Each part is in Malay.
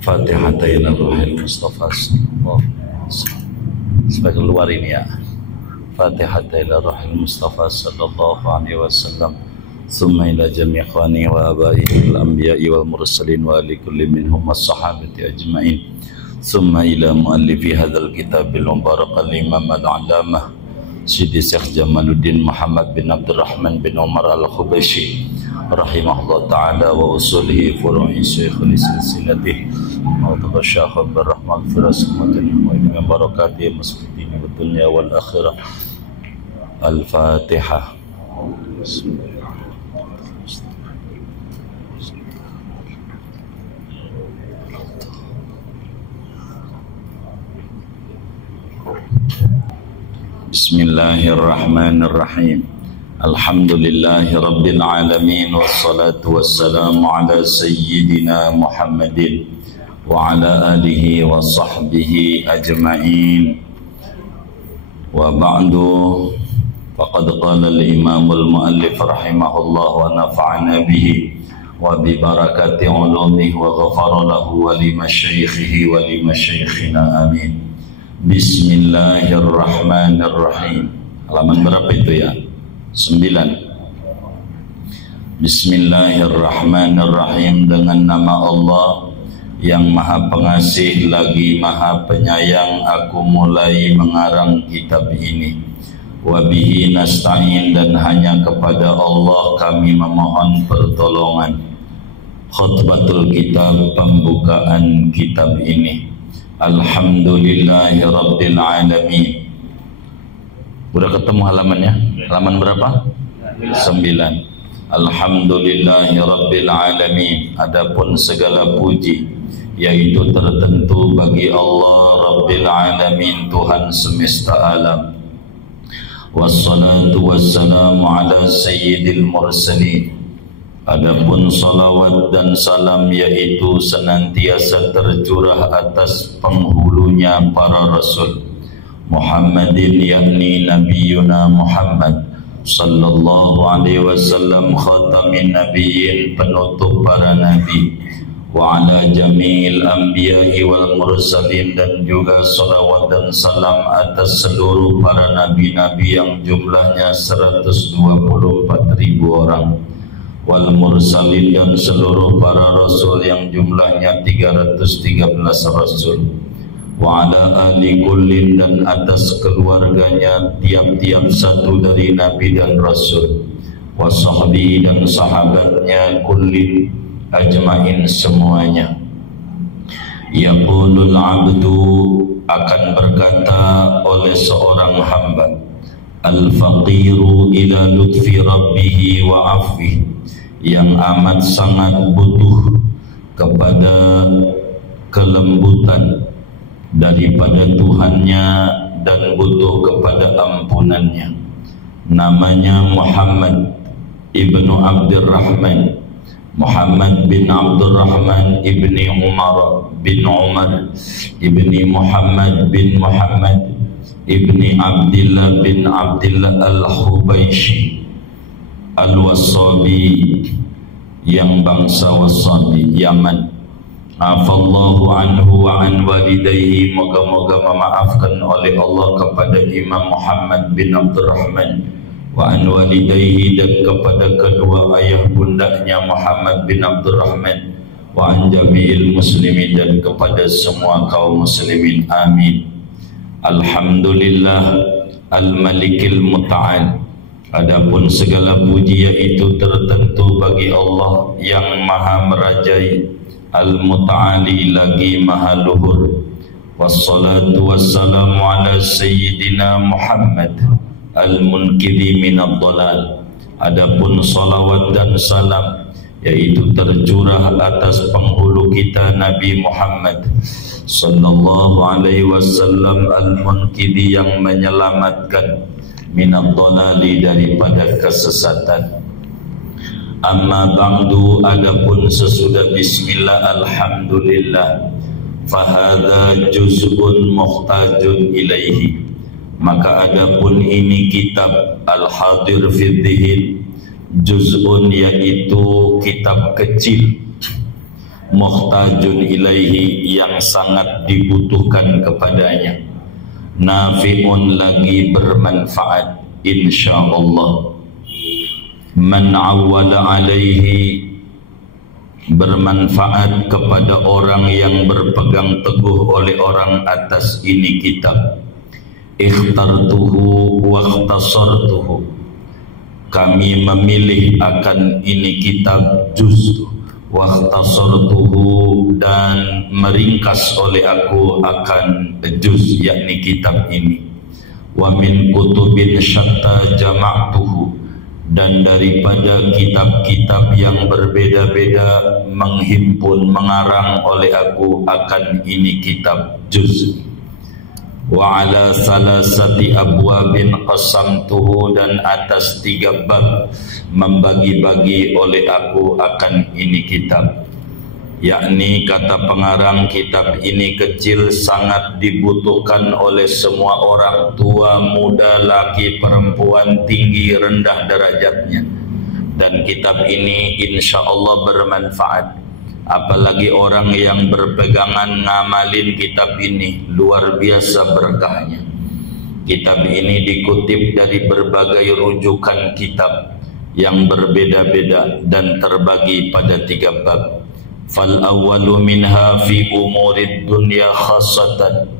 Fatihatain ar-Ruhil Mustafa sallallahu supaya keluar ini ya. Fatihatain ar-Ruhil Mustafa sallallahu alaihi wasallam. Summa ila jami' ikhwani wa abaihi al-anbiya'i wal mursalin wa li kulli minhum as-sahabati ajma'in. Summa ila muallifi hadzal kitabil mubarak al-imam al-'allamah Sidi Syekh Jamaluddin Muhammad bin Abdurrahman bin Umar al-Khubayshi rahimahullah ta'ala wa usulihi furu'i syekhul silsilatih wa tabashyahu birrahmat firasmatin wa dengan barakati muslimin wa dunya wal akhirah. Al-Fatihah. Bismillahirrahmanirrahim. Alhamdulillahi rabbil alamin wassalatu wassalamu ala sayyidina Muhammadin wa ala alihi wa sahbihi ajma'in. Wa ba'du, faqad qala al-imam al-muallif rahimahullah wa nafa'ana bihi wa bi barakati ulumihi wa ghafara lahu wa li masyaikhihi wa li masyaikhina amin. Bismillahirrahmanirrahim. Halaman berapa itu ya? 9. Bismillahirrahmanirrahim. Dengan nama Allah yang maha pengasih lagi maha penyayang, aku mulai mengarang kitab ini. Wabihi nasta'in, dan hanya kepada Allah kami memohon pertolongan. Khutbatul kitab, pembukaan kitab ini. Alhamdulillahi rabbil alamin. Udah ketemu halamannya? Halaman berapa? 9. Alhamdulillahi rabbil alamin. Adapun segala puji yaitu tertentu bagi Allah Rabbil alamin, Tuhan semesta alam. Wassalatu wassalamu ala sayyidil mursalin. Adapun salawat dan salam yaitu senantiasa tercurah atas penghulunya para rasul, Muhammadin, yakni Nabiyuna Muhammad sallallahu alaihi wasallam, khatamin nabiyyin, penutup para nabi, wa ala jami'il anbiya'i wal mursalin, dan juga salawat dan salam atas seluruh para nabi-nabi yang jumlahnya 124.000 orang, wal mursalin, dan seluruh para rasul yang jumlahnya 313 rasul, wa ala ali kullin, dan atas keluarganya tiap-tiap satu dari nabi dan rasul, wa sahbihi, dan sahabatnya kullin ajmain semuanya. Yaqulul abdu, akan berkata oleh seorang hamba, al-faqiru ila lutfi rabbihi wa afwih, yang amat sangat butuh kepada kelembutan daripada Tuhannya dan butuh kepada ampunannya. Namanya Muhammad ibnu Abdurrahman, Muhammad bin Abdurrahman ibni Umar bin Umar ibni Muhammad bin Muhammad ibni Abdillah bin Abdillah al-Khubayshi al-Wasabi, yang bangsa Wasabi, Yaman. Afallahu anhu wa an walidayhi, moga-moga memaafkan oleh Allah kepada Imam Muhammad bin Abdurrahman, wa an walidayhi, dan kepada kedua ayah bundanya Muhammad bin Abdurrahman, wa an jami'il muslimin, dan kepada semua kaum muslimin, amin. Alhamdulillah al-malikil muta'al. Adapun segala puji yaitu tertentu bagi Allah yang maha merajai, al-muta'ali, lagi maha luhur. Wassalatu wassalamu ala sayyidina Muhammad al-munkidhi minad dhalal. Adapun salawat dan salam yaitu tercurah atas penghulu kita Nabi Muhammad sallallahu alaihi wasallam, al-munkidhi, yang menyelamatkan, minad dhalali, daripada kesesatan. Amma ba'du, adapun sesudah bismillah alhamdulillah, fahadha juz'un muhtajun ilaihi, maka adapun ini kitab al-hadir fi dhihin, juz'un, yaitu kitab kecil, muhtajun ilaihi, yang sangat dibutuhkan kepadanya, nafi'un, lagi bermanfaat insyaallah, man awwala alaihi, bermanfaat kepada orang yang berpegang teguh oleh orang atas ini kitab. Ikhtartuhu wa ikhtasartuhu, kami memilih akan ini kitab juz, wa ikhtasartuhu, dan meringkas oleh aku akan juz, yakni kitab ini. Wa min kutubin syatta jama'tuhu, dan daripada kitab-kitab yang berbeda-beda menghimpun, mengarang oleh aku akan ini kitab juz. Wa ala salasati abwabin qasamtuhu, dan atas 3 bab membagi-bagi oleh aku akan ini kitab. Yakni kata pengarang, kitab ini kecil, sangat dibutuhkan oleh semua orang, tua, muda, laki, perempuan, tinggi, rendah derajatnya. Dan kitab ini insya Allah bermanfaat. Apalagi orang yang berpegangan ngamalin kitab ini, luar biasa berkahnya. Kitab ini dikutip dari berbagai rujukan kitab yang berbeda-beda dan terbagi pada 3 bab. Fal awwalu minha fi umurid dunya khassatan,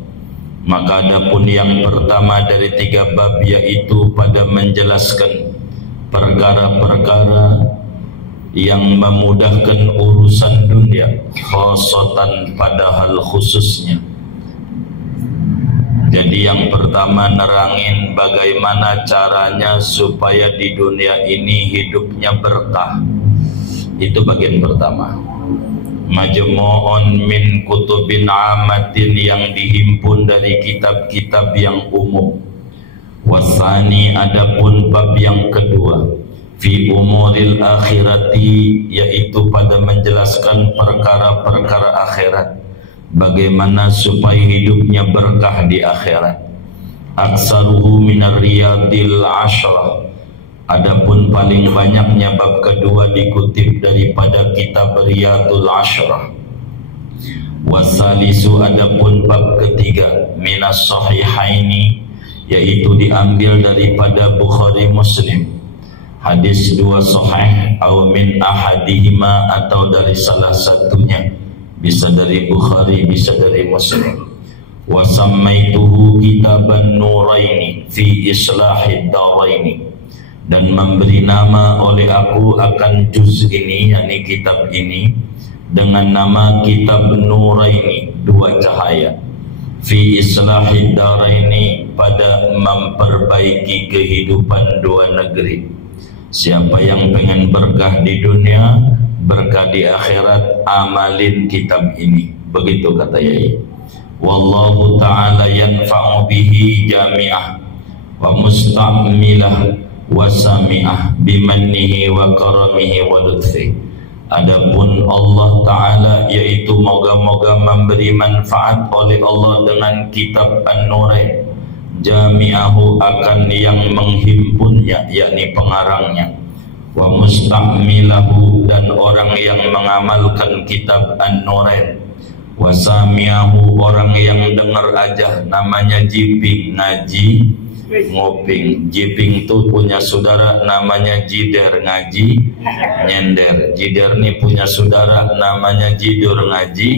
maka adapun yang pertama dari 3 bab yaitu pada menjelaskan perkara-perkara yang memudahkan urusan dunia, khassatan, pada hal khususnya. Jadi yang pertama nerangin bagaimana caranya supaya di dunia ini hidupnya berkah. Itu bagian pertama. Majmu'un min kutubin amatin, yang dihimpun dari kitab-kitab yang umum. Wasani, adapun bab yang kedua, fi umuril akhirati, yaitu pada menjelaskan perkara-perkara akhirat, bagaimana supaya hidupnya berkah di akhirat. Aksaruhu minar riyadil ashrah, adapun paling banyaknya bab kedua dikutip daripada kitab Riyadul Ashrah. Wasalisu, adapun bab ketiga, minas sahihaini, yaitu diambil daripada Bukhari Muslim, hadis 2 sahih, atau min ahadihima, atau dari salah satunya, bisa dari Bukhari, bisa dari Muslim. Wa sammaituhu kitaban nuraini fi islahid daraini, dan memberi nama oleh aku akan juz ini, yakni kitab ini, dengan nama kitab nuraini, 2 cahaya, fi islahid daraini, pada memperbaiki kehidupan 2 negeri. Siapa yang pengen berkah di dunia, berkah di akhirat, amalin kitab ini. Begitu kata Yai. Wallahu ta'ala yanfa'u bihi jami'ah wa musta'milah wa sami'ah bimannihi wa karamihi wa lutfi. Adapun Allah Ta'ala, yaitu moga-moga memberi manfaat oleh Allah dengan kitab An-Nurain, jami'ahu, akan yang menghimpunnya, yakni pengarangnya, wa musta'milahu, dan orang yang mengamalkan kitab An-Nurain, wa sami'ahu, orang yang dengar aja, namanya jiping, ngaji ngoping. Jiping itu punya saudara namanya jider, ngaji nyender. Jider ini punya saudara namanya jidur, ngaji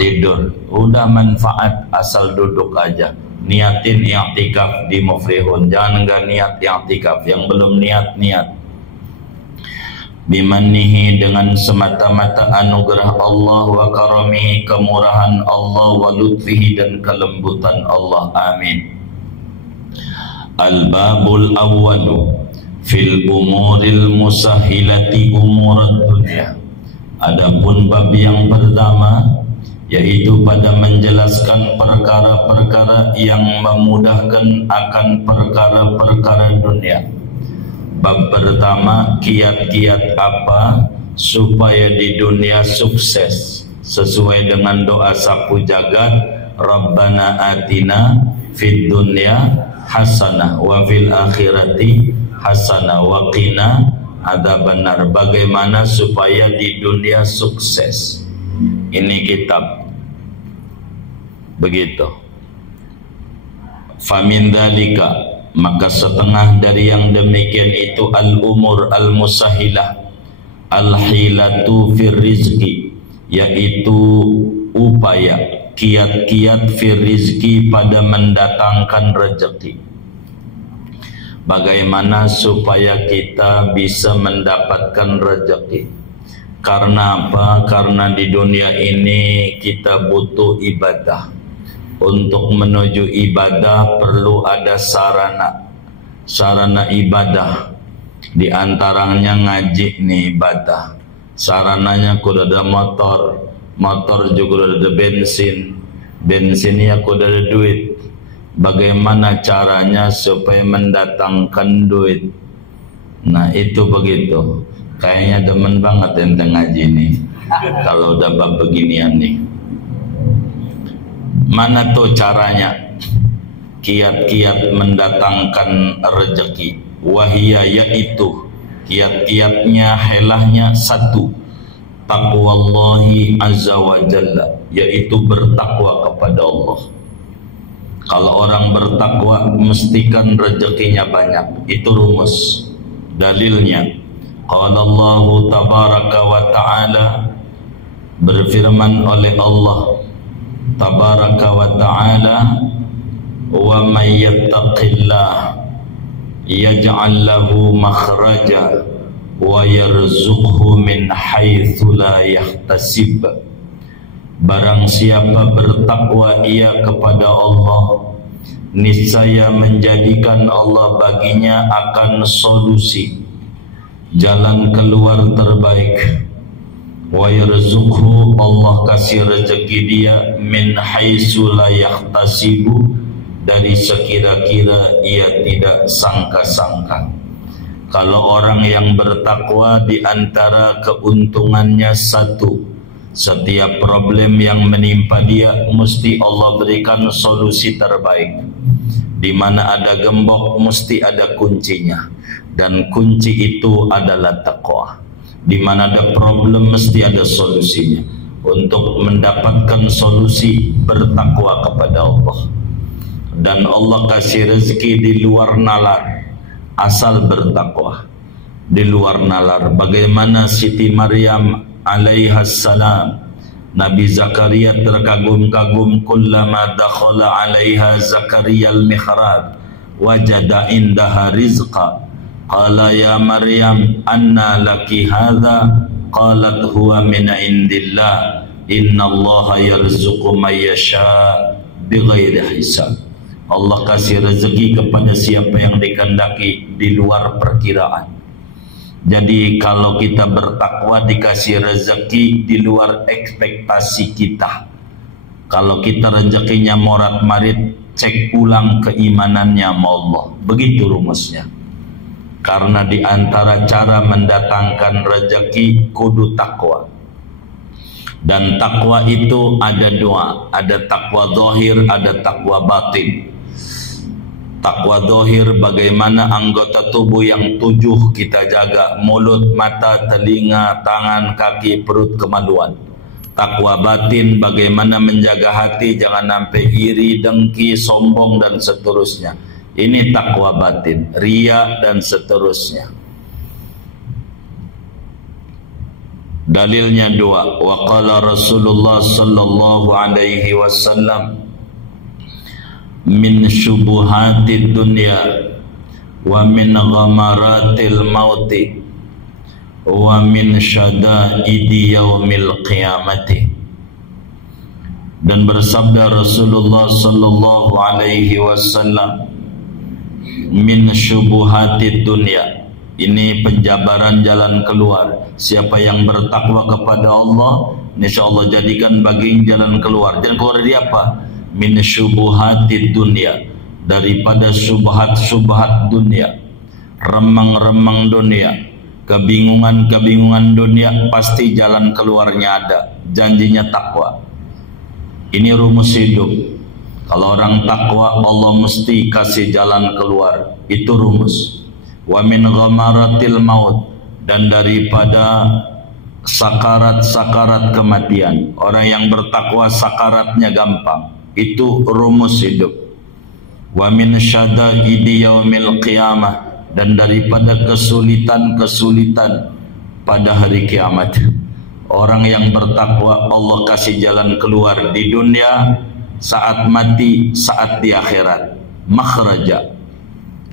tidur. Udah manfaat, asal duduk aja. Niatin i'tikaf di Muflihun, jangan enggak niat i'tikaf. Yang belum niat. Bimannihi, dengan semata-mata anugerah Allah, wa karamihi, kemurahan Allah, wa lutfihi, dan kelembutan Allah. Amin. Al-babul awwalu fil umuril musahilati umurad dunya. Adapun bab yang pertama, yaitu pada menjelaskan perkara-perkara yang memudahkan akan perkara-perkara dunia. Bab pertama, kiat-kiat apa supaya di dunia sukses, sesuai dengan doa sapu jagat, Rabbana atina fid dunya hasanah wa fil akhirati hasanah wa qina adzabannar. Bagaimana supaya di dunia sukses? ini kitab. Begitu. Famin dzalika, maka setengah dari yang demikian itu al-umur al-musahilah al-hilatu fir rizki, yaitu upaya, kiat-kiat fir rizki, pada mendatangkan rezeki. Bagaimana supaya kita bisa mendapatkan rezeki? Karena apa? Karena di dunia ini kita butuh ibadah. Untuk menuju ibadah perlu ada sarana ibadah. Di antaranya ngaji nih ibadah. Sarananya kudu ada motor juga ada bensinnya kudu ada duit. Bagaimana caranya supaya mendatangkan duit? Nah itu begitu. Kayaknya demen banget tentang ngaji nih. Kalau udah bab beginian nih. Mana tuh caranya? Kiat-kiat mendatangkan rezeki. Wahia, yaitu kiat-kiatnya, helahnya satu, taqwallahi azza wa jalla, yaitu bertakwa kepada Allah. Kalau orang bertakwa mestikan rezekinya banyak. Itu rumus. Dalilnya qala Allah tabaraka wa ta'ala, berfirman oleh Allah tabaraka wa ta'ala, wa may yattaqillah yaj'al lahu makhraja wa yarzuqhu min haitsu la yahtasib. Barang siapa bertakwa ia kepada Allah, niscaya menjadikan Allah baginya akan solusi, jalan keluar terbaik. Wa yarzuqhu, Allah kasih rezeki dia, min haitsu la yahtasibu, dari sekira-kira ia tidak sangka-sangka. Kalau orang yang bertakwa, di antara keuntungannya satu, setiap problem yang menimpa dia mesti Allah berikan solusi terbaik. Di mana ada gembok mesti ada kuncinya, dan kunci itu adalah takwa. Di mana ada problem mesti ada solusinya. Untuk mendapatkan solusi, bertakwa kepada Allah. Dan Allah kasih rezeki di luar nalar, asal bertakwa. Di luar nalar. Bagaimana Siti Maryam alaihassalam, Nabi Zakaria terkagum-kagum, kullama dakhala alaiha Zakaria al-mihrab wajada indaha rizqa qala ya Maryam anna laki hadha qalat huwa min indillah innallaha yarzuqu may yasha bighairi hisab. Allah kasih rezeki kepada siapa yang dikehendaki di luar perkiraan. Jadi kalau kita bertakwa dikasih rezeki di luar ekspektasi kita. Kalau kita rezekinya morat-marit, cek ulang keimanannya sama Allah. Begitu rumusnya. Karena di antara cara mendatangkan rezeki kudu takwa. Dan takwa itu ada dua, ada takwa zahir, ada takwa batin. Takwa zahir, bagaimana anggota tubuh yang 7 kita jaga, mulut, mata, telinga, tangan, kaki, perut, kemaluan. Takwa batin, bagaimana menjaga hati, jangan sampai iri, dengki, sombong, dan seterusnya. Ini takwa batin, riya, dan seterusnya. Dalilnya dua. Wa qala Rasulullah sallallahu alaihi wasallam, min syubuhatid dunya wa min ghamaratil mauti wa min syada'idi yaumil qiyamati. Dan bersabda Rasulullah sallallahu alaihi wasallam, min syubuhatid dunya, ini penjabaran jalan keluar. Siapa yang bertakwa kepada Allah, insyaallah jadikan bagi jalan keluar. Jalan keluar dari apa? Min syubuhatid dunya, daripada syubhat-syubhat dunia, remang-remang dunia, kebingungan-kebingungan dunia, pasti jalan keluarnya ada. Janjinya takwa. Ini rumus hidup. Kalau orang takwa, Allah mesti kasih jalan keluar. Itu rumus. Wa min ghamaratil maut, dan daripada sakarat-sakarat kematian. Orang yang bertakwa sakaratnya gampang. Itu rumus hidup. Wa min syadaidi yaumil qiyamah, dan daripada kesulitan-kesulitan pada hari kiamat. Orang yang bertakwa Allah kasih jalan keluar di dunia, saat mati, saat di akhirat. Makhraja,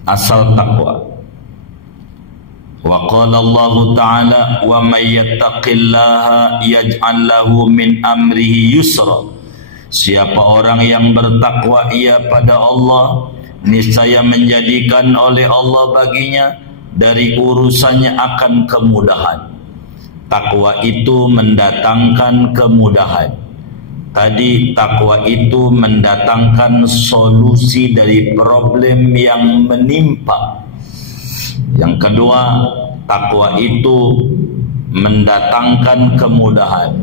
asal takwa. Wa qala Allah Ta'ala wa may yattaqillaha yaj'al lahu min amrihi yusra. Siapa orang yang bertakwa ia pada Allah, niscaya menjadikan oleh Allah baginya dari urusannya akan kemudahan. Takwa itu mendatangkan kemudahan. Tadi takwa itu mendatangkan solusi dari problem yang menimpa. Yang kedua, takwa itu mendatangkan kemudahan.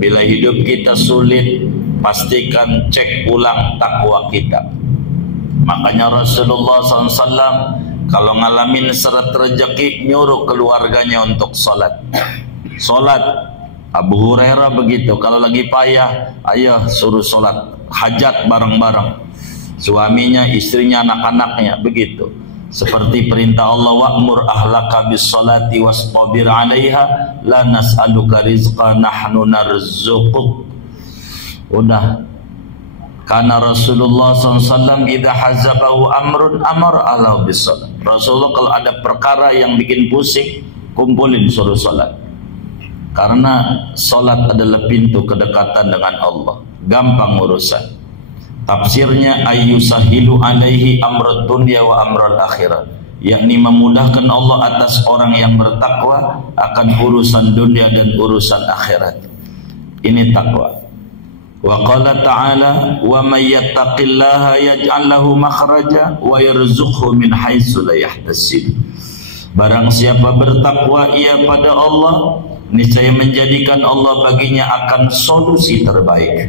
Bila hidup kita sulit, pastikan cek ulang takwa kita. Makanya Rasulullah SAW kalau ngalamin seret rezeki, nyuruh keluarganya untuk sholat. Sholat. Abu Hurairah begitu, kalau lagi payah, ayah suruh sholat hajat bareng-bareng. Suaminya, istrinya, anak-anaknya, begitu. Seperti perintah Allah, wa'mur ahlaka bis sholati wastabir 'alaiha la nas'aluka rizqa nahnu narzuquk. Udah. Karena Rasulullah SAW idza hazabahu amrun amar Allah bis sholat. Rasulullah kalau ada perkara yang bikin pusing, kumpulin suruh sholat. Karena sholat adalah pintu kedekatan dengan Allah. Gampang urusan. Tafsirnya ayyusahilu alaihi amrad dunya wa amrad akhirat, yakni memudahkan Allah atas orang yang bertakwa akan urusan dunia dan urusan akhirat. Ini takwa. Wa qala ta'ala wa may yattaqillaha yaj'al lahu makhraja wa yarzuqhu min haitsu la yahtasib. Barang siapa bertakwa ia pada Allah, niscaya menjadikan Allah baginya akan solusi terbaik.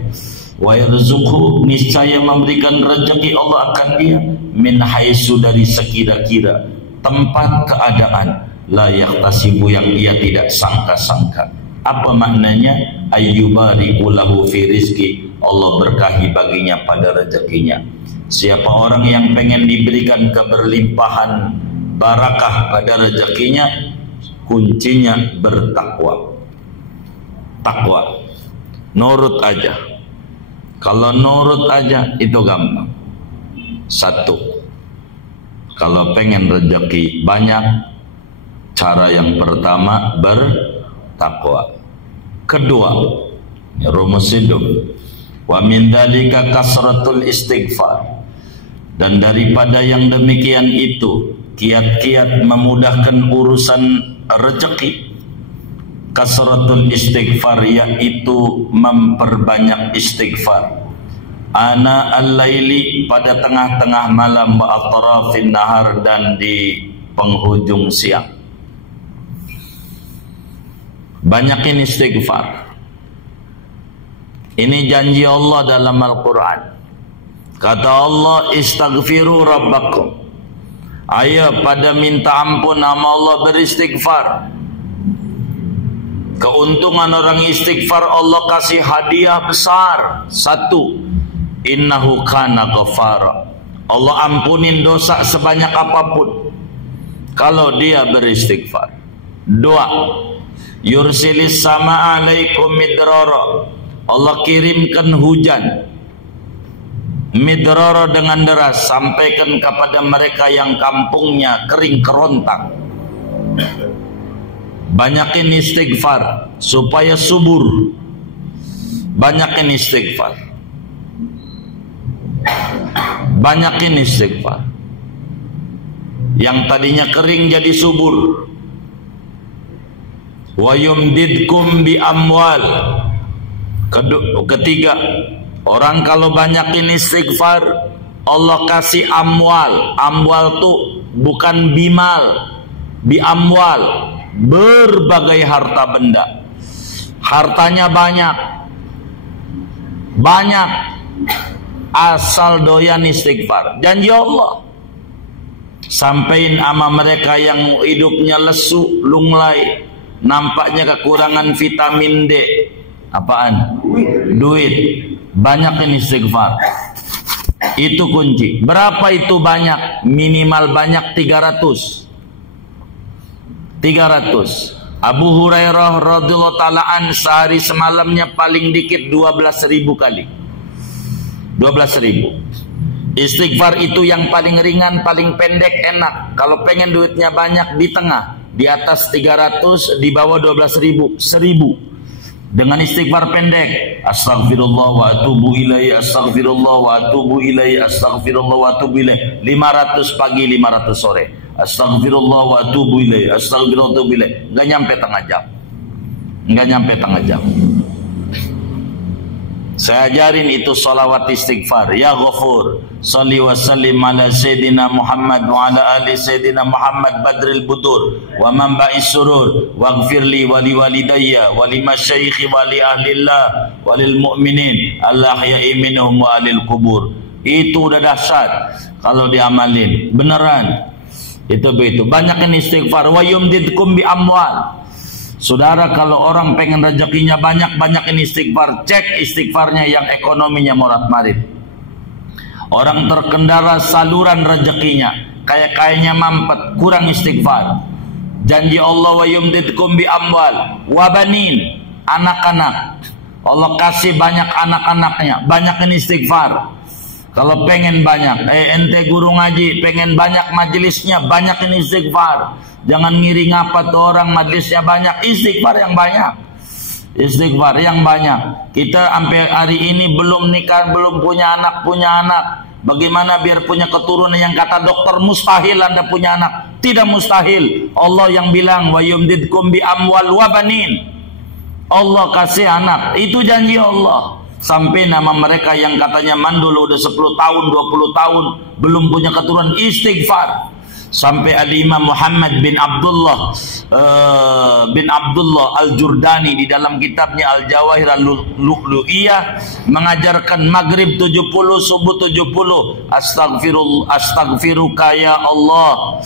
Wa yarzuqhu, niscaya memberikan rezeki Allah akan dia min haitsu, dari sekira-kira tempat keadaan la yahtasibu, yang ia tidak sangka-sangka. Apa maknanya? Ayyubariku lahu fi rizki, Allah berkahi baginya pada rezekinya. Siapa orang yang pengen diberikan keberlimpahan barakah pada rezekinya, kuncinya bertakwa. Takwa. Nurut aja. Kalau nurut aja itu gampang. Satu, kalau pengen rezeki banyak, cara yang pertama bertakwa. Kedua, rumus hidup. Wa min dzalika kasratul istighfar. Dan daripada yang demikian itu, kiat-kiat memudahkan urusan rezeki. Kasratul istighfar, yaitu memperbanyak istighfar. Ana al-laili, pada tengah-tengah malam, wa atrafin nahar, dan di penghujung siang. Banyakin istighfar. Ini janji Allah dalam Al-Quran. Kata Allah, istaghfiru rabbakum. Ayo pada minta ampun nama Allah, beristighfar. Keuntungan orang istighfar, Allah kasih hadiah besar. Satu, innahu kana ghafara. Allah ampunin dosa sebanyak apapun kalau dia beristighfar. Dua, yursilis sama alaikum midrara. Allah kirimkan hujan midrara dengan deras, sampaikan kepada mereka yang kampungnya kering kerontang. Banyakin istighfar supaya subur. Banyakin istighfar. Banyakin istighfar. Yang tadinya kering jadi subur. Wa yumdidkum bi amwal. Ketiga, orang kalau banyakin istighfar, Allah kasih amwal. Amwal tuh bukan bimal, bi amwal, berbagai harta benda. Hartanya banyak, asal doyan istighfar. Janji Allah. Sampein ama mereka yang hidupnya lesu, lunglai, nampaknya kekurangan vitamin D. Apaan? Duit. Banyakin istighfar. Itu kunci. Berapa itu banyak? Minimal banyak 300. Abu Hurairah radhiyallahu ta'ala an sehari semalamnya paling dikit 12.000 kali. 12.000. Istighfar itu yang paling ringan, paling pendek, enak. Kalau pengen duitnya banyak, di tengah, di atas 300, di bawah 12.000, 1.000. Dengan istighfar pendek, astaghfirullah wa atubu ilaihi, astaghfirullah wa atubu ilaihi, astaghfirullah wa atubu ilaihi. 500 pagi, 500 sore. Astaghfirullah wa atubu ilaihi, astaghfirullah wa atubu ilaihi. Enggak nyampe tengah jam. Saya ajarin itu salawat istighfar. Ya Ghafur, salli wa sallim ala Sayyidina Muhammad wa ala ali Sayyidina Muhammad badril budur wa manba'is surur waghfirli wa li walidayya wa li masyayikhi wa li ahlillah wa lil mu'minin al-ahya'i minhum wa alil kubur. Itu udah dahsyat kalau diamalin. Beneran. Itu begitu. Banyakin istighfar. Wa yumdidkum bi amwal. Saudara, kalau orang pengen rezekinya banyak, banyakin istighfar. Cek istighfarnya yang ekonominya morat-marit. Orang terkendala saluran rezekinya, kayaknya mampet, kurang istighfar. Janji Allah, wa yumdidkum bi amwal wa banin, anak-anak. Allah kasih banyak anak-anaknya, banyakin istighfar. Kalau pengen banyak, ente guru ngaji, pengen banyak majelisnya, banyakin istighfar. Jangan ngiri ngapa tuh orang majelisnya banyak, istighfar yang banyak. Istighfar yang banyak. Kita sampai hari ini belum nikah, belum punya anak. Bagaimana biar punya keturunan yang kata dokter mustahil Anda punya anak? Tidak mustahil. Allah yang bilang wa yumdidkum bi amwal wa banin. Allah kasih anak, itu janji Allah. Sampai nama mereka yang katanya mandul udah 10 tahun, 20 tahun belum punya keturunan, istighfar. Sampai al-Imam Muhammad bin Abdullah Al-Jurdani di dalam kitabnya Al-Jawahir Al-Lu'lu'iyah mengajarkan maghrib 70, subuh 70. Astaghfiruka ya Allah,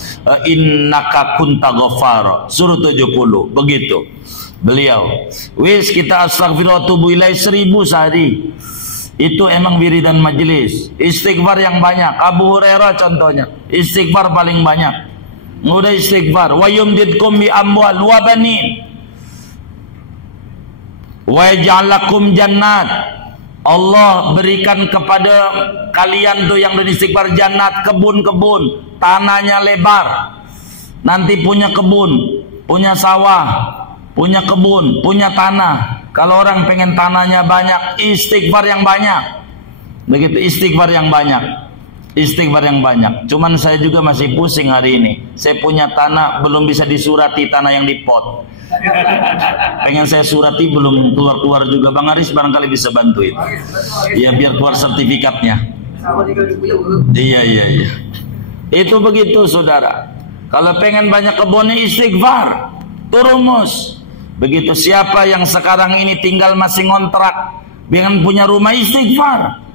innaka kunta ghafara. Suruh 70. Begitu beliau. Wis kita astaghfirullah tubuh ilai 1000 sehari. Itu emang wiridan majelis. Istighfar yang banyak. Abu Hurairah contohnya, istighfar paling banyak. Udah istighfar. Wa yumdidkum bi amwal wa banin wa yaj'alakum jannat. Allah berikan kepada kalian tuh yang beristighfar jannat, kebun-kebun, tanahnya lebar. Nanti punya kebun, punya sawah, punya kebun, punya tanah. Kalau orang pengen tanahnya banyak, istighfar yang banyak. Begitu, istighfar yang banyak. Istighfar yang banyak. Cuman saya juga masih pusing hari ini. Saya punya tanah, belum bisa disurati, tanah yang di pot. Pengen saya surati, belum keluar-keluar juga. Bang Aris barangkali bisa bantuin. Ya biar keluar sertifikatnya. Iya. Itu begitu saudara. Kalau pengen banyak kebunnya, istighfar. Turumus. Begitu. Siapa yang sekarang ini tinggal masih ngontrak, pengen punya rumah, istighfar.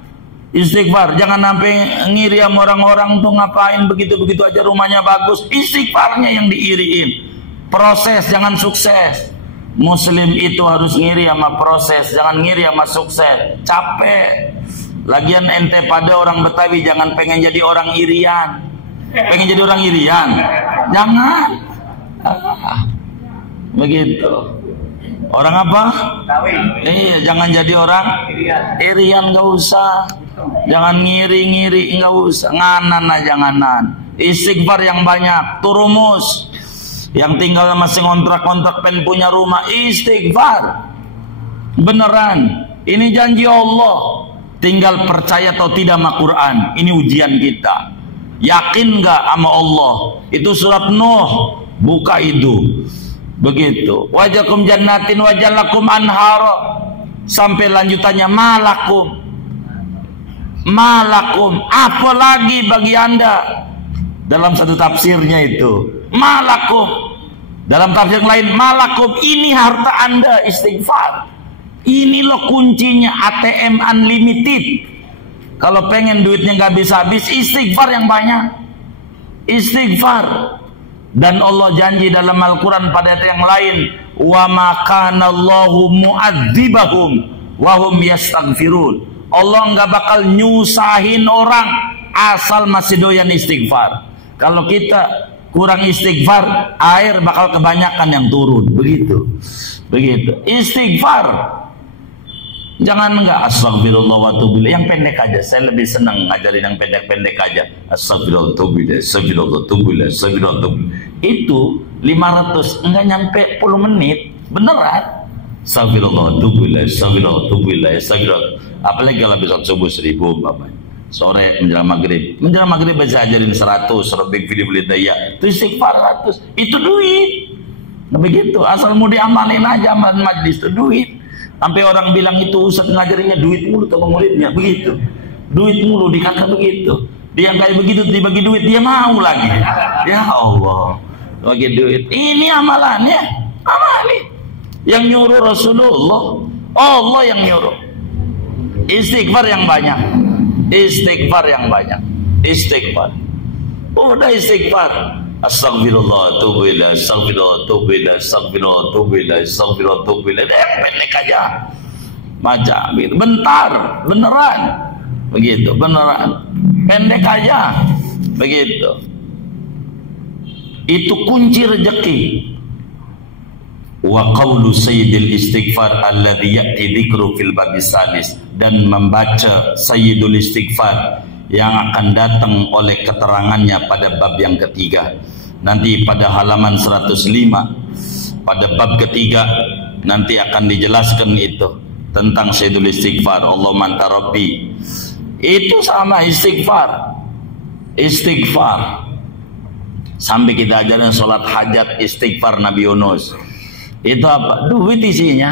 Istighfar. Jangan sampai ngiri sama orang-orang tuh ngapain begitu-begitu aja rumahnya bagus. Istighfarnya yang diiriin. Proses, jangan sukses. Muslim itu harus ngiri sama proses, jangan ngiri sama sukses. Capek. Lagian ente pada orang Betawi jangan pengen jadi orang irian. Pengen jadi orang irian? Jangan. Begitu. Orang apa? Iya, jangan jadi orang irian, nggak usah. Jangan ngiri-ngiri, nggak usah. Nganan aja nganan. Istighfar yang banyak. Turumus. Yang tinggal masih kontrak-kontrak pengen punya rumah, istighfar. Beneran. Ini janji Allah. Tinggal percaya atau tidak sama Quran. Ini ujian kita. Yakin nggak sama Allah? Itu surat Nuh. Buka itu. Begitu. Wajakum jannatin wajalakum anhara. Sampai lanjutannya malakum. Malakum. Apa lagi bagi anda? Dalam satu tafsirnya itu. Malakum. Dalam tafsir lain, malakum. Ini harta anda, istighfar. Ini loh kuncinya, ATM unlimited. Kalau pengen duitnya nggak habis-habis, istighfar yang banyak. Istighfar. Dan Allah janji dalam Al-Quran pada ayat yang lain, wa ma kana Allahu mu'adzibahum wa hum yastaghfirun. Allah nggak bakal nyusahin orang asal masih doyan istighfar. Kalau kita kurang istighfar, air bakal kebanyakan yang turun. Begitu. Istighfar. Jangan enggak astagfirullah wa atubu ilaih, yang pendek aja. Saya lebih senang ngajarin yang pendek-pendek aja. Astagfirullah wa atubu ilaih, astagfirullah wa atubu ilaih, astagfirullah wa atubu ilaih. Itu 500 enggak nyampe 10 menit, beneran. Astagfirullah wa atubu ilaih, astagfirullah wa atubu ilaih, astagfirullah. Apalagi kalau besok subuh 1000 Bapak. Sore menjelang maghrib bisa ajarin 100, Rabbik fili walidayya. Itu istighfar 100. Itu duit. Nah, begitu, asal mau diamalin aja amalan majlis itu duit. Sampai orang bilang itu Ustaz ngajarinnya duit mulu sama muridnya, begitu. Duit mulu dikata begitu. Dia kayak begitu dibagi duit, dia mau lagi. Ya Allah, bagi duit. Ini amalannya, amali. Yang nyuruh Rasulullah, Allah yang nyuruh. Istighfar yang banyak. Istighfar yang banyak. Istighfar. Udah istighfar. Astagfirullah atubu ilaih, astagfirullah atubu ilaih, astagfirullah atubu ilaih, astagfirullah atubu ilaih. Pendek aja. Macam gitu. Bentar, beneran. Begitu, beneran. Pendek aja. Begitu. Itu kunci rezeki. Wa qawlu sayyidil istighfar alladhi ya'ti dzikru fil babis salis, dan membaca sayyidul istighfar yang akan datang oleh keterangannya pada bab yang ketiga. Nanti pada halaman 105 pada bab ketiga nanti akan dijelaskan itu tentang sayyidul istighfar. Allahumma anta rabbi. Itu sama istighfar. Istighfar. Sampai kita ajarin sholat hajat istighfar Nabi Yunus. Itu apa? Duit isinya.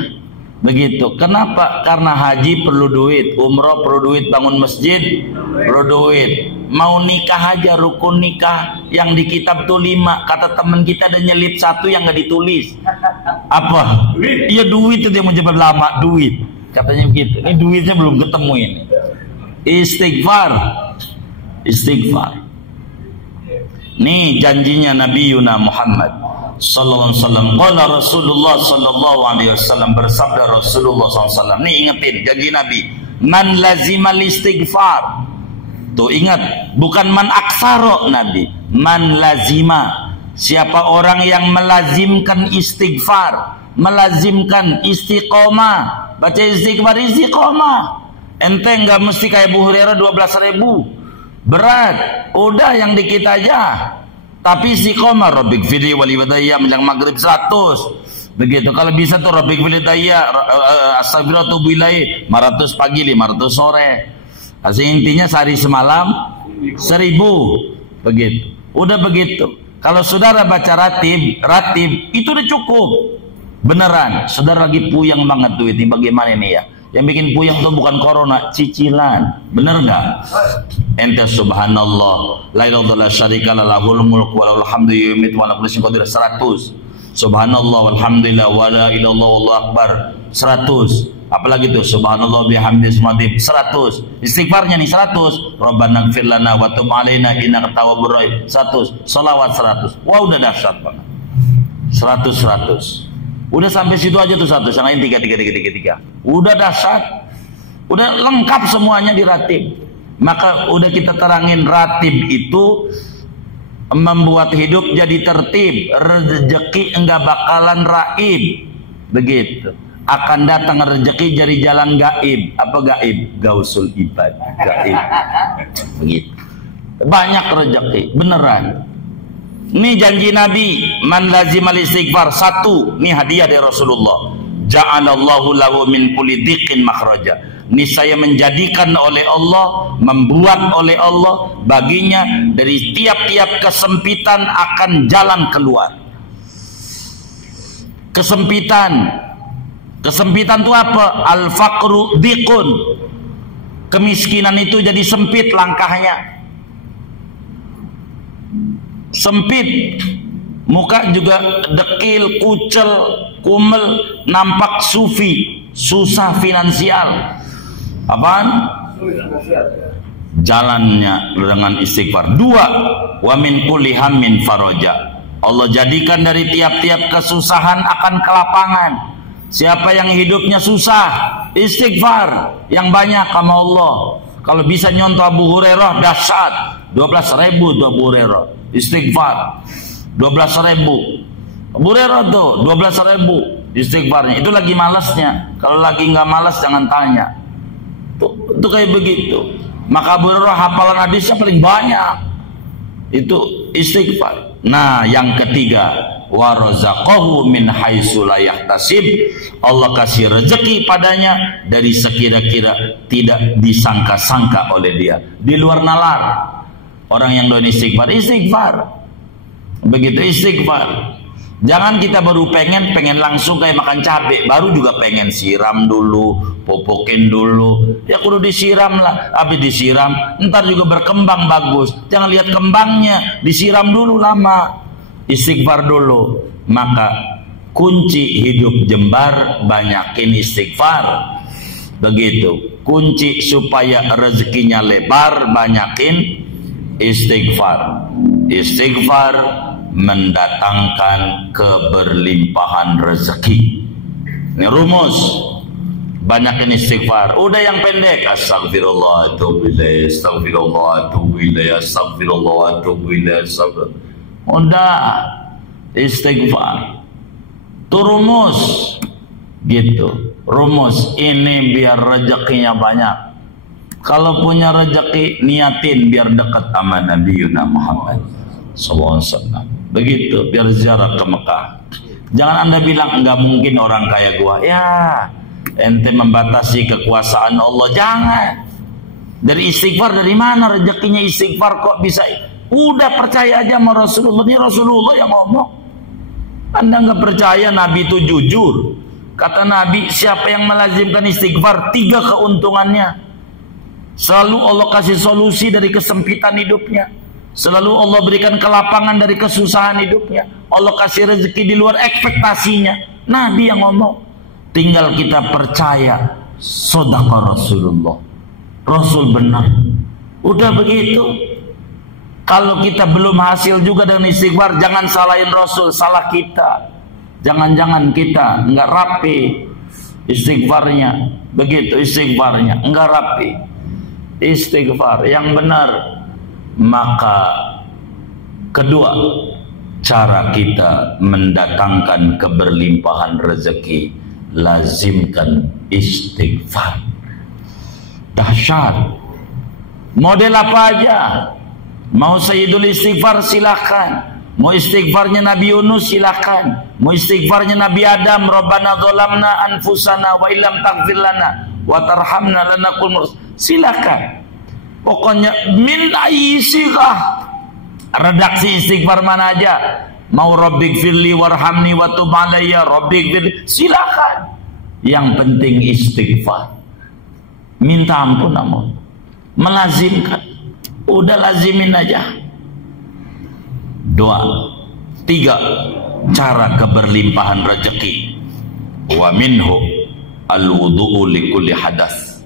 Begitu. Kenapa? Karena haji perlu duit, umroh perlu duit, bangun masjid perlu duit. Mau nikah aja rukun nikah yang di kitab tuh 5. Kata temen kita ada nyelip 1 yang nggak ditulis. Apa? Iya duit itu dia menjawab lama, duit. Katanya begitu. Ini duitnya belum ketemu ini. Istighfar. Istighfar. Nih janjinya Nabi Yuna Muhammad sallallahu alaihi wasallam. Qala Rasulullah sallallahu alaihi wasallam, bersabda Rasulullah sallallahu alaihi wasallam. Nih ingetin janji Nabi, man lazimal istighfar. Tuh ingat, bukan man aksaro Nabi, man lazima. Siapa orang yang melazimkan istighfar, melazimkan istiqomah. Baca istighfar istiqomah. Ente enggak mesti kayak Bu Hurairah 12.000. Berat, udah yang dikit aja. Tapi istiqomah, Rabbik fili walidayya menjelang maghrib 100. Begitu. Kalau bisa tuh Rabbik fili walidayya, astagfirullah atubu ilaih 500 pagi, 500 sore. Asal intinya sehari semalam 1000. Begitu. Udah begitu. Kalau saudara baca ratib itu udah cukup. Beneran. Saudara lagi puyeng banget duit ini, bagaimana ini ya? Yang bikin puyeng tuh bukan corona, cicilan. Bener nggak? Ente subhanallah, la ilaha illallah syarika lahul mulku wa lahul hamdu yumiitu wa ala kulli syai'in qadir 100. Subhanallah walhamdulillah wa la ilaha illallah wallahu akbar 100. Apalagi tuh subhanallah bihamdihi 100. Istighfarnya nih 100. Rabbana ighfir lana wa tub alaina innaka tawwabur rahim 100. Shalawat 100. Wah udah dahsyat banget. 100. Udah sampai situ aja tuh 100. Yang lain 3. Udah dahsyat. Udah lengkap semuanya di ratib. Maka udah kita terangin ratib itu membuat hidup jadi tertib. Rezeki enggak bakalan raib. Begitu. Akan datang rezeki dari jalan gaib. Apa gaib? Gausul ibad. Gaib. Begitu. Banyak rezeki. Beneran. Ini janji Nabi. Man lazimal istighfar 1. Ini hadiah dari Rasulullah. Ja'alallahu lahu min kulli dhiqin makhraja. Ini saya menjadikan oleh Allah, membuat oleh Allah baginya dari tiap-tiap kesempitan akan jalan keluar. Kesempitan itu apa? Al-faqru dhiqun. Kemiskinan itu jadi sempit langkahnya. Sempit. Muka juga dekil, kucel, kumel, nampak sufi, susah finansial. Apaan? Jalannya dengan istighfar. 2, wa min kulli hammin faraja. Allah jadikan dari tiap-tiap kesusahan akan kelapangan. Siapa yang hidupnya susah, istighfar yang banyak sama Allah. Kalau bisa nyontoh Abu Hurairah, dahsyat. 12.000 tuh Abu Hurairah istighfar. 12.000 Abu Hurairah tuh 12.000 istighfarnya. Itu lagi malasnya. Kalau lagi nggak malas jangan tanya. Itu kayak begitu. Maka Abu Hurairah hafalan hadisnya paling banyak. Itu istighfar. Nah, yang ketiga, wa razaqahu min haitsu la yahtasib. Allah kasih rezeki padanya dari sekira-kira tidak disangka-sangka oleh dia. Di luar nalar. Orang yang doa istighfar, istighfar. Begitu istighfar. Jangan kita baru pengen langsung kayak makan cabai, baru juga pengen siram dulu, popokin dulu. Ya kudu disiram lah, habis disiram, ntar juga berkembang bagus. Jangan lihat kembangnya, disiram dulu lama. Istighfar dulu. Maka kunci hidup jembar, banyakin istighfar. Begitu. Kunci supaya rezekinya lebar, banyakin istighfar. Istighfar mendatangkan keberlimpahan rezeki. Ini rumus. Banyakin istighfar. Udah yang pendek, astagfirullah atubu ilaih, astagfirullah atubu ilaih, astagfirullah atubu ilaih, astagfirullah. Udah istighfar. Itu rumus. Gitu. Rumus ini biar rezekinya banyak. Kalau punya rezeki, niatin biar dekat sama Nabi Muhammad SAW. Begitu, biar ziarah ke Mekah. Jangan Anda bilang enggak mungkin orang kaya gua. Ya, ente membatasi kekuasaan Allah. Jangan. Dari istighfar, dari mana rezekinya istighfar kok bisa? Udah percaya aja sama Rasulullah. Ini Rasulullah yang ngomong. Anda enggak percaya Nabi itu jujur. Kata Nabi, siapa yang melazimkan istighfar, 3 keuntungannya. Selalu Allah kasih solusi dari kesempitan hidupnya. Selalu Allah berikan kelapangan dari kesusahan hidupnya. Allah kasih rezeki di luar ekspektasinya. Nabi yang ngomong. Tinggal kita percaya. Sodaqah Rasulullah. Rasul benar. Udah begitu. Kalau kita belum hasil juga dengan istighfar, jangan salahin Rasul, salah kita. Jangan-jangan kita nggak rapi istighfarnya. Begitu istighfarnya nggak rapi. Istighfar yang benar. Maka kedua, cara kita mendatangkan keberlimpahan rezeki, lazimkan istighfar. Dahsyat. Model apa aja. Mau Sayyidul Istighfar silakan. Mau istighfarnya Nabi Yunus silakan. Mau istighfarnya Nabi Adam, Rabbana dzalamna anfusana wa illam taghfir lana wa tarhamna lanakunur. Silakan. Pokoknya min ayyisirah. Redaksi istighfar mana aja. Mau Rabbik firli warhamni wa tub alayya, Rabbik firli, silakan. Yang penting istighfar. Minta ampun namun. Melazimkan. Udah lazimin aja. 2. 3. Cara keberlimpahan rezeki. Wa minhu al-wudu'u li kulli hadath.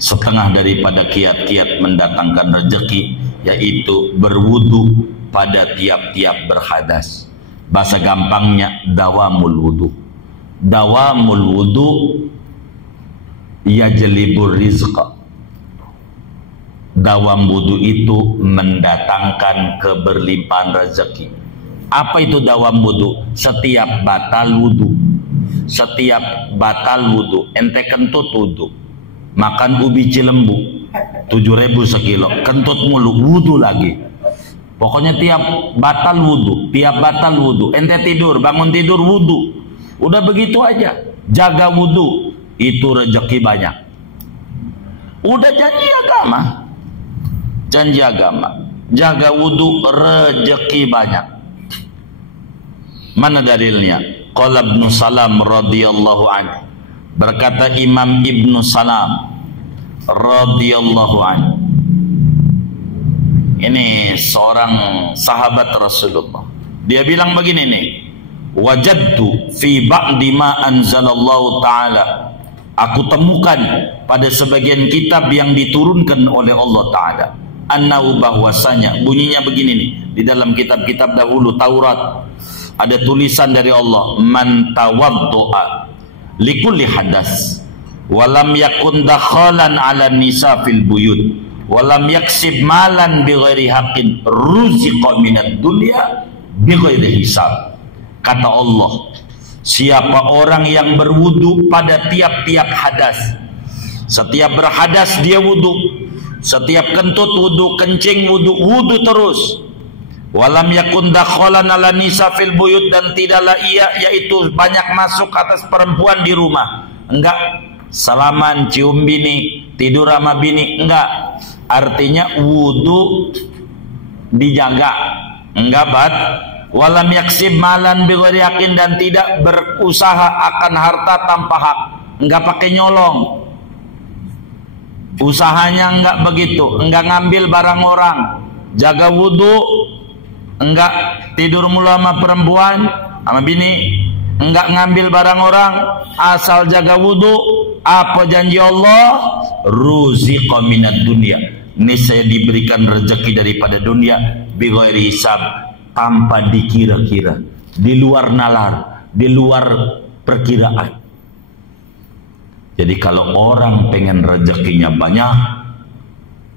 Setengah daripada kiat-kiat mendatangkan rezeki yaitu berwudu pada tiap-tiap berhadas. Bahasa gampangnya dawamul wudu. Dawamul wudu yajlibur rizqa. Dawam wudu itu mendatangkan keberlimpahan rezeki. Apa itu dawam wudu? Setiap batal wudu. Setiap batal wudu, ente kentut wudu. Makan ubi cilembu 7.000 sekilo, kentut mulu, wudu lagi. Pokoknya tiap batal wudu, ente tidur, bangun tidur wudu. Udah begitu aja, jaga wudu, itu rezeki banyak. Udah janji agama, jaga wudu, rezeki banyak. Mana dalilnya? Qala Ibnu Salam radhiyallahu anhu. Berkata Imam Ibnu Salam radhiyallahu anhu. Ini seorang sahabat Rasulullah. Dia bilang begini nih. Wajadtu fi ba'di ma anzalallahu ta'ala. Aku temukan pada sebagian kitab yang diturunkan oleh Allah Ta'ala. annahu bahwasanya, bunyinya begini nih, di dalam kitab-kitab dahulu Taurat ada tulisan dari Allah, man tawaddu'a likulli hadas walam yakun dakhalan ala nisa fil buyut walam yaksib malan bighairi haqqin ruziqa minad dunya bighairi hisab. Kata Allah, siapa orang yang berwudu pada tiap-tiap hadas, setiap berhadas dia wudu, setiap kentut wudu, kencing wudu, wudu terus. Walam yakun dakhalan ala nisa fil buyut, dan tidaklah ia yaitu banyak masuk atas perempuan di rumah. Enggak salaman, cium bini, tidur sama bini, enggak. Artinya wudu dijaga, enggak bat. Walam yaksib malan bighairi haqqin, dan tidak berusaha akan harta tanpa hak, enggak pakai nyolong. Usahanya enggak begitu, enggak ngambil barang orang, jaga wudu, enggak tidur mulu sama perempuan, sama bini, enggak ngambil barang orang, asal jaga wudu. Apa janji Allah? Ruziqa minad dunya, niscaya diberikan rezeki daripada dunia, bighairi hisab, tanpa dikira-kira, di luar nalar, di luar perkiraan. Jadi kalau orang pengen rezekinya banyak,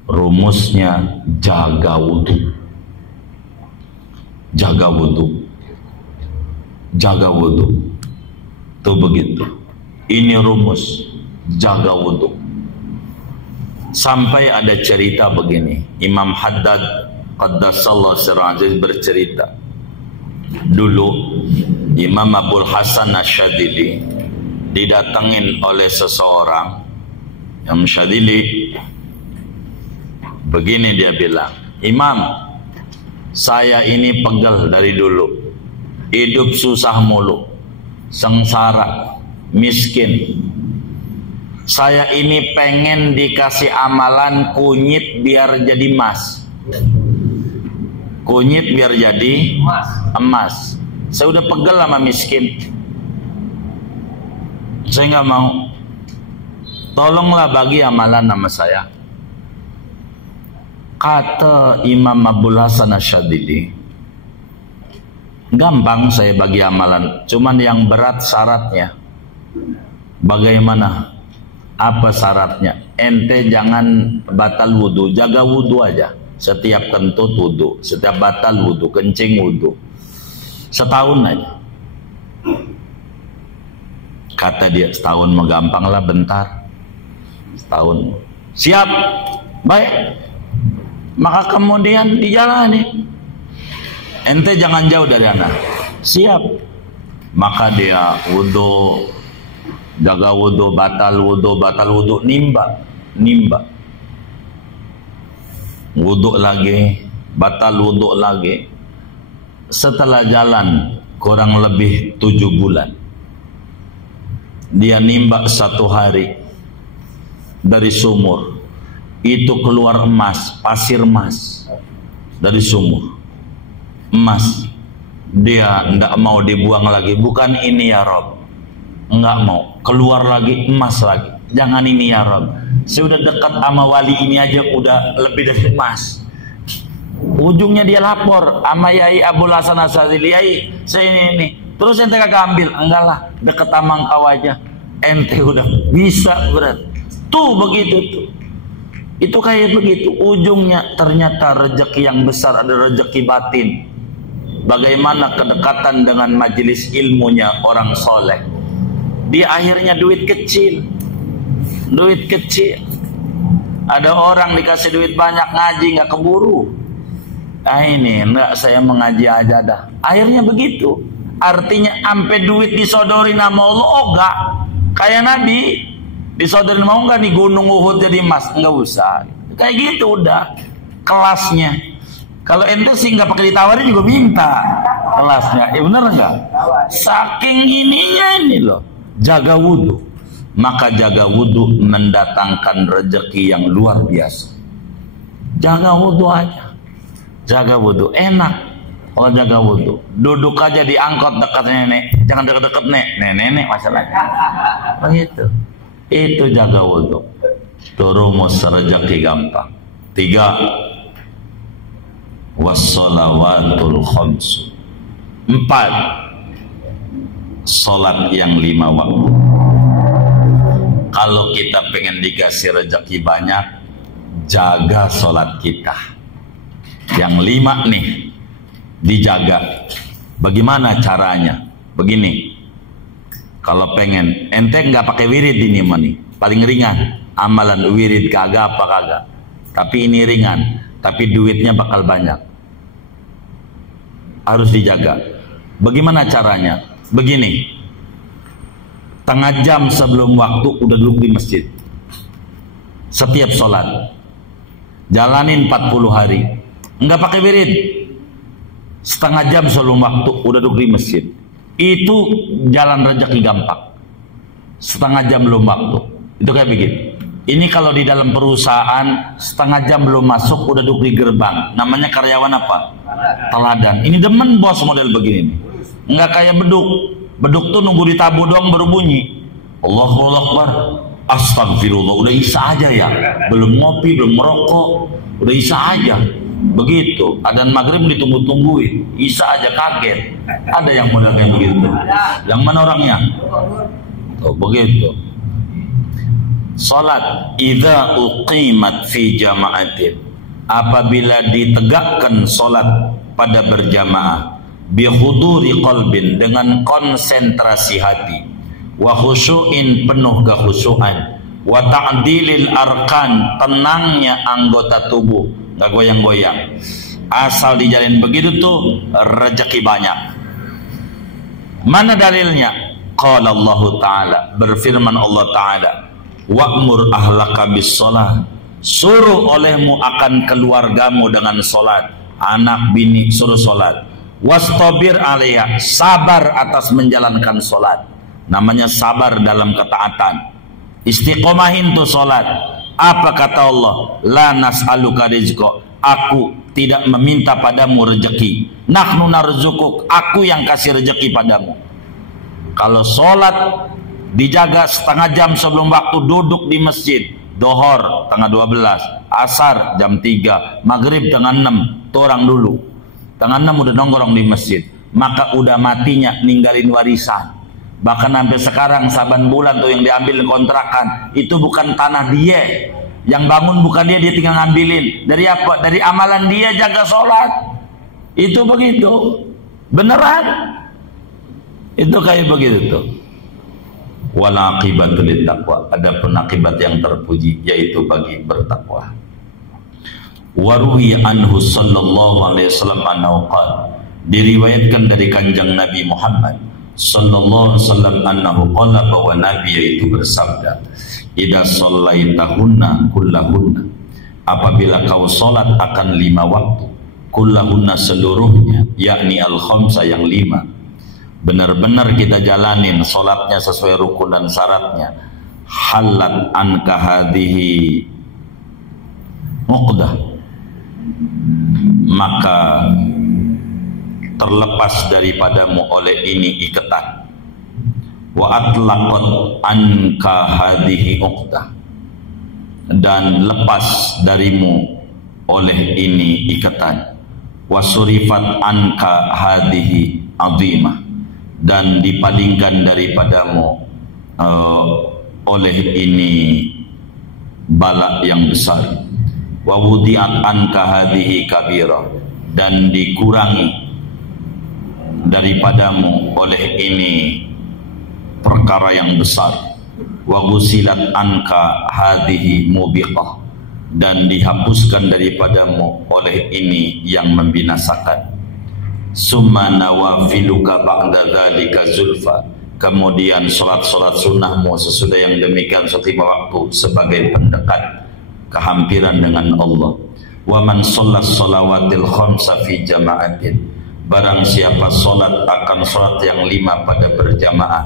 rumusnya jaga wudu. Jaga wudu. Jaga wudu. Tuh begitu. Ini rumus, jaga wudu. Sampai ada cerita begini, Imam Haddad Qaddasallahu sirrahu bercerita, dulu Imam Abul Hasan Asyadzili didatengin oleh seseorang. Yang Syadzili begini dia bilang, Imam, saya ini pegel dari dulu, hidup susah mulu, sengsara, miskin. Saya ini pengen dikasih amalan kunyit biar jadi emas, kunyit biar jadi emas. Saya udah pegel sama miskin, saya nggak mau. Tolonglah bagi amalan nama saya. Kata Imam Abul Hasan Asyadzili, gampang saya bagi amalan, cuman yang berat syaratnya. Bagaimana? Apa syaratnya? Ente jangan batal wudu, jaga wudu aja. Setiap kentut wudu, setiap batal wudu, kencing wudu. Setahun aja. Kata dia, setahun mah gampang lah, bentar. Setahun. Siap. Baik. Maka kemudian dijalani. Ente jangan jauh dari anak. Siap. Maka dia wudu, jaga wudu, batal wudu, nimba. Wudu lagi, batal wudu lagi. Setelah jalan kurang lebih 7 bulan, dia nimba 1 hari dari sumur. Itu keluar emas, pasir emas dari sumur. Emas. Dia tidak mau dibuang lagi. Bukan ini ya Rob, enggak mau. Keluar lagi emas lagi. Jangan ini ya Rob, saya udah dekat sama wali ini aja udah lebih dari emas. Ujungnya dia lapor sama Yai Abul Hasan Asyadzili, Yai saya ini. Terus ente kagak ambil? Enggak lah, deket sama engkau aja. Ente udah bisa berat. Tuh begitu tuh. Itu kayak begitu. Ujungnya ternyata rezeki yang besar, ada rezeki batin. Bagaimana kedekatan dengan majelis ilmunya orang soleh. Di akhirnya duit kecil. Duit kecil. Ada orang dikasih duit banyak, ngaji nggak keburu. Ah ini enggak, saya mengaji aja dah. Akhirnya begitu. Artinya sampai duit disodorin sama Allah, oh enggak. Kayak Nabi disodorin, mau enggak nih gunung Uhud jadi emas? Enggak usah. Kayak gitu udah kelasnya. Kalau ente sih nggak pakai ditawarin juga minta kelasnya. Bener enggak? Saking ininya ini loh. Jaga wudu. Maka jaga wudu mendatangkan rezeki yang luar biasa. Jaga wudu aja. Jaga wudu enak. Kalau jaga wudu, duduk aja di angkot dekat nenek, jangan dekat-dekat nenek masalahnya. Begitu. Itu jaga wudu. Itu rumus rezeki gampang. 3. wassalawatul khamsu. 4. Salat yang 5 waktu. Kalau kita pengen dikasih rezeki banyak, jaga salat kita. Yang 5 nih dijaga. Bagaimana caranya? Begini, kalau pengen ente nggak pakai wirid ini nih, paling ringan amalan wirid, kagak apa kagak, tapi ini ringan, tapi duitnya bakal banyak, harus dijaga. Bagaimana caranya? Begini, setengah jam sebelum waktu udah duduk di masjid setiap sholat, jalanin 40 hari, nggak pakai wirid, setengah jam sebelum waktu udah duduk di masjid. Itu jalan rezeki gampang. Setengah jam belum waktu, itu kayak begitu. Ini kalau di dalam perusahaan setengah jam belum masuk udah duduk di gerbang, namanya karyawan apa? Teladan. Ini demen bos model begini, nggak kayak beduk. Beduk tuh nunggu ditabu doang baru bunyi. Allahu Akbar, astagfirullah, udah isa aja ya, belum ngopi, belum merokok, udah isa aja. Begitu, adzan maghrib ditunggu-tungguin, isa aja kaget. Ada yang modal kayak begitu. Yang mana orangnya? Tuh, begitu. Salat idza uqimat fi jama'atin, apabila ditegakkan salat pada berjamaah, bi huduri qalbin, dengan konsentrasi hati, wa khusyu'in, penuh kekhusyuan, wa ta'dilil arkan, tenangnya anggota tubuh, nggak goyang-goyang. Asal dijalin begitu tuh rezeki banyak. Mana dalilnya? Qala Allah Ta'ala, berfirman Allah Ta'ala, wa'mur ahlaka bis shalah, suruh olehmu akan keluargamu dengan salat, anak bini suruh salat. Wastabir alaiha, sabar atas menjalankan salat, namanya sabar dalam ketaatan. Istiqomahin tuh salat. Apa kata Allah? La nas'aluka rizqa, aku tidak meminta padamu rezeki. Nahnu narzukuk, aku yang kasih rezeki padamu. Kalau salat dijaga setengah jam sebelum waktu, duduk di masjid. Dohor tengah 12, asar jam 3, maghrib tengah 6, tuh orang dulu tengah 6 udah nongkrong di masjid, maka udah matinya ninggalin warisan. Bahkan sampai sekarang saban bulan tuh yang diambil kontrakan itu bukan tanah dia, yang bangun bukan dia tinggal ngambilin. Dari apa? Dari amalan dia jaga sholat. Itu begitu, beneran. Itu kayak begitu tuh. Wal aqibatu lit taqwa, ada penakibat yang terpuji yaitu bagi bertakwa. Waruhi anhu sallallahu alaihi wasallam annahu qala, diriwayatkan dari kanjeng Nabi Muhammad sallallahu alaihi wasallam annahu qala, bahwa Nabi yaitu bersabda, idza shallaitahunna kullahunna, apabila kau salat akan 5 waktu, kullahunna seluruhnya, yakni al-khamsa yang 5, benar-benar kita jalanin salatnya sesuai rukun dan syaratnya, halat anka hadhihi uqdah, maka terlepas daripadamu oleh ini ikatan. Wa atlaqat anka hadhihi uqdah, dan lepas darimu oleh ini ikatan. Wa surifat anka hadhihi azimah, dan dipalingkan daripadamu oleh ini bala yang besar. Wa wudi'at anka hadhihi kabira, dan dikurangi daripadamu oleh ini perkara yang besar. Wa ghusilat anka hadhihi mubiqah, dan dihapuskan daripadamu oleh ini yang membinasakan. Summa nawafiluka ba'da dzalika zulfa, kemudian salat-salat sunnahmu sesudah yang demikian setiap waktu sebagai pendekat kehampiran dengan Allah. Wa man shallas shalawatil khamsa fi jama'atin, barang siapa salat akan salat yang 5 pada berjamaah,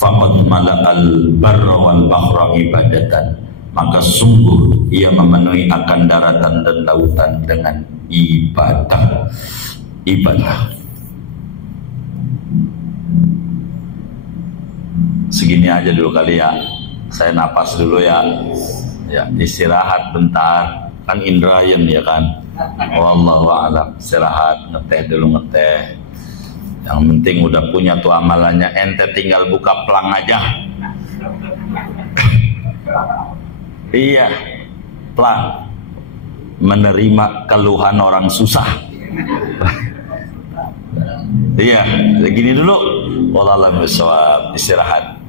faqad mala'al barra wal bahra ibadatan, maka sungguh ia memenuhi akan daratan dan lautan dengan ibadah. Segini aja dulu kali ya, saya napas dulu ya. Ya, istirahat bentar, kan Indrayun ya kan. Wallahu a'lam. Istirahat, ngeteh dulu, ngeteh. Yang penting udah punya tuh amalannya, ente tinggal buka pelang aja. Iya, pelang. Menerima keluhan orang susah. Iya, gini dulu. Wallahu a'lam bishawab. Istirahat.